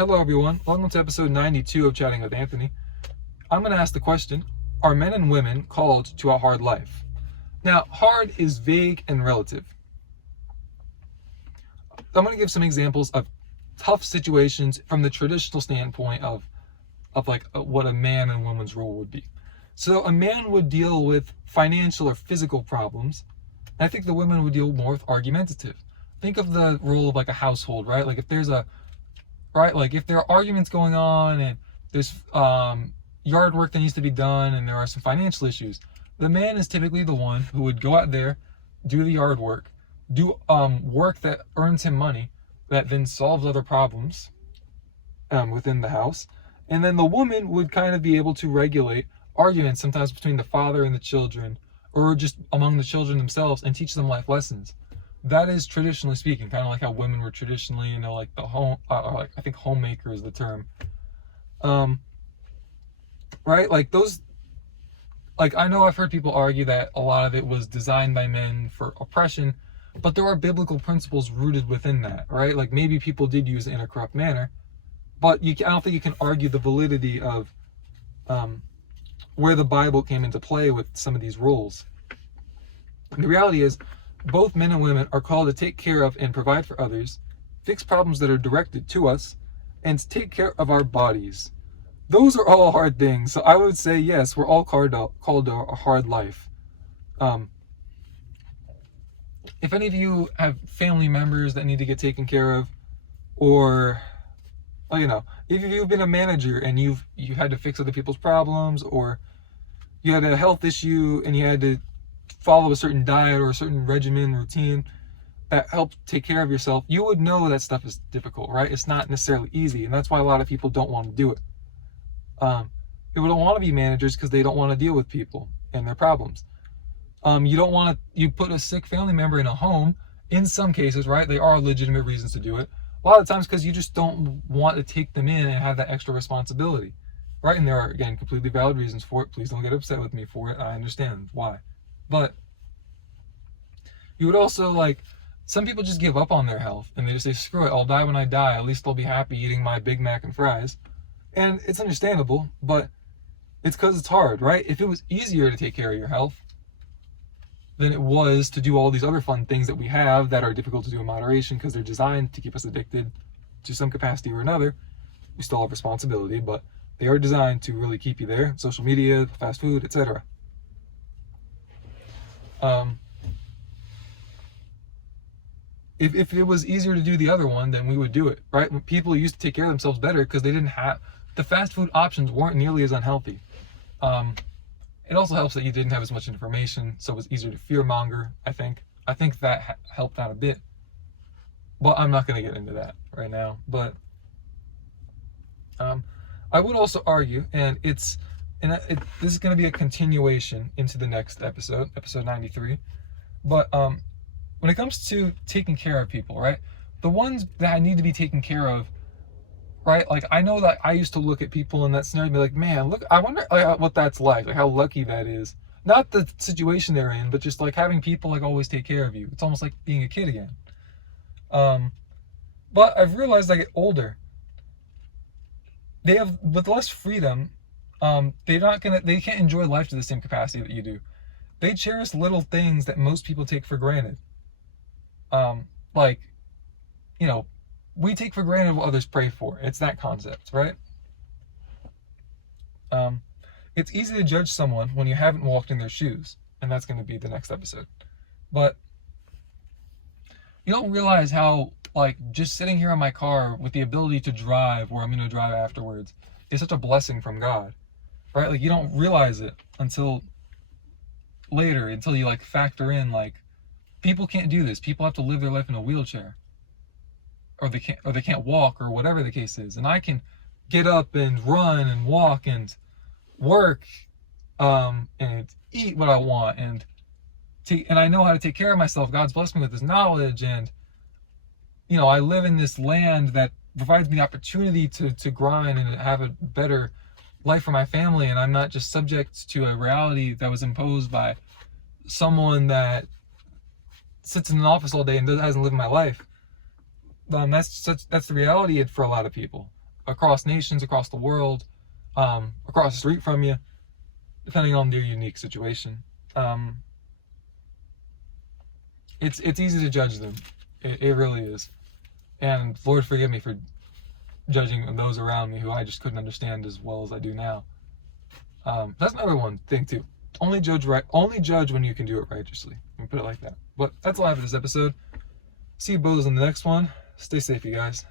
Hello everyone, welcome to episode 92 of Chatting with Anthony. I'm going to ask the question, are men and women called to a hard life? Now, hard is vague and relative. I'm going to give some examples of tough situations from the traditional standpoint of what a man and woman's role would be. So a man would deal with financial or physical problems, and I think the women would deal more with argumentative. Think of the role of like a household, right? Like if there are arguments going on and there's yard work that needs to be done and there are some financial issues, the man is typically the one who would go out there, do the yard work, do work that earns him money, that then solves other problems within the house. And then the woman would kind of be able to regulate arguments, sometimes between the father and the children, or just among the children themselves, and teach them life lessons. That is traditionally speaking, kind of like how women were traditionally, like the home, I think homemaker is the term. Right? Like those, like I know I've heard people argue that a lot of it was designed by men for oppression, but there are biblical principles rooted within that, right? Like maybe people did use it in a corrupt manner, but I don't think you can argue the validity of where the Bible came into play with some of these roles. And the reality is, both men and women are called to take care of and provide for others, fix problems that are directed to us, and to take care of our bodies. Those are all hard things. So I would say, yes, we're all called to a hard life. If any of you have family members that need to get taken care of, or if you've been a manager and you had to fix other people's problems, or you had a health issue and you had to follow a certain diet or a certain regimen routine that helped take care of yourself, you would know that stuff is difficult, right? It's not necessarily easy, and that's why a lot of people don't want to do it. People don't want to be managers because they don't want to deal with people and their problems. You put a sick family member in a home, in some cases, right? There are legitimate reasons to do it. A lot of times because you just don't want to take them in and have that extra responsibility, right? And there are, again, completely valid reasons for it. Please don't get upset with me for it. I understand why. But you would also, some people just give up on their health and they just say, screw it, I'll die when I die. At least I'll be happy eating my Big Mac and fries. And it's understandable, but it's because it's hard, right? If it was easier to take care of your health than it was to do all these other fun things that we have that are difficult to do in moderation because they're designed to keep us addicted to some capacity or another, we still have responsibility, but they are designed to really keep you there. Social media, fast food, etc. If it was easier to do the other one, then we would do it, right? People used to take care of themselves better because they didn't have, the fast food options weren't nearly as unhealthy. It also helps that you didn't have as much information, so it was easier to fearmonger, I think. I think that helped out a bit. But I'm not going to get into that right now. But I would also argue, this is going to be a continuation into the next episode 93. But when it comes to taking care of people, right? The ones that need to be taken care of, right? Like I know that I used to look at people in that scenario and be like, man, look, I wonder what that's like how lucky that is. Not the situation they're in, but just like having people always take care of you. It's almost like being a kid again. But I've realized as I get older, they have, with less freedom, they can't enjoy life to the same capacity that you do. They cherish little things that most people take for granted. We take for granted what others pray for. It's that concept, right? It's easy to judge someone when you haven't walked in their shoes, and that's going to be the next episode. But you don't realize how, just sitting here in my car with the ability to drive where I'm going to drive afterwards is such a blessing from God, right? You don't realize it until later, until you factor in people can't do this. People have to live their life in a wheelchair, or they can't walk, or whatever the case is. And I can get up and run and walk and work and eat what I want, and I know how to take care of myself. God's blessed me with this knowledge, and I live in this land that provides me the opportunity to grind and have a better life for my family, and I'm not just subject to a reality that was imposed by someone that sits in an office all day and hasn't lived my life. That's the reality for a lot of people. across nations, across the world, across the street from you, depending on their unique situation. It's easy to judge them. It really is. And Lord forgive me for judging those around me who I just couldn't understand as well as I do now. That's another thing too. Only judge when you can do it righteously. Let me put it like that. But that's all I have for this episode. See you boys on the next one. Stay safe, you guys.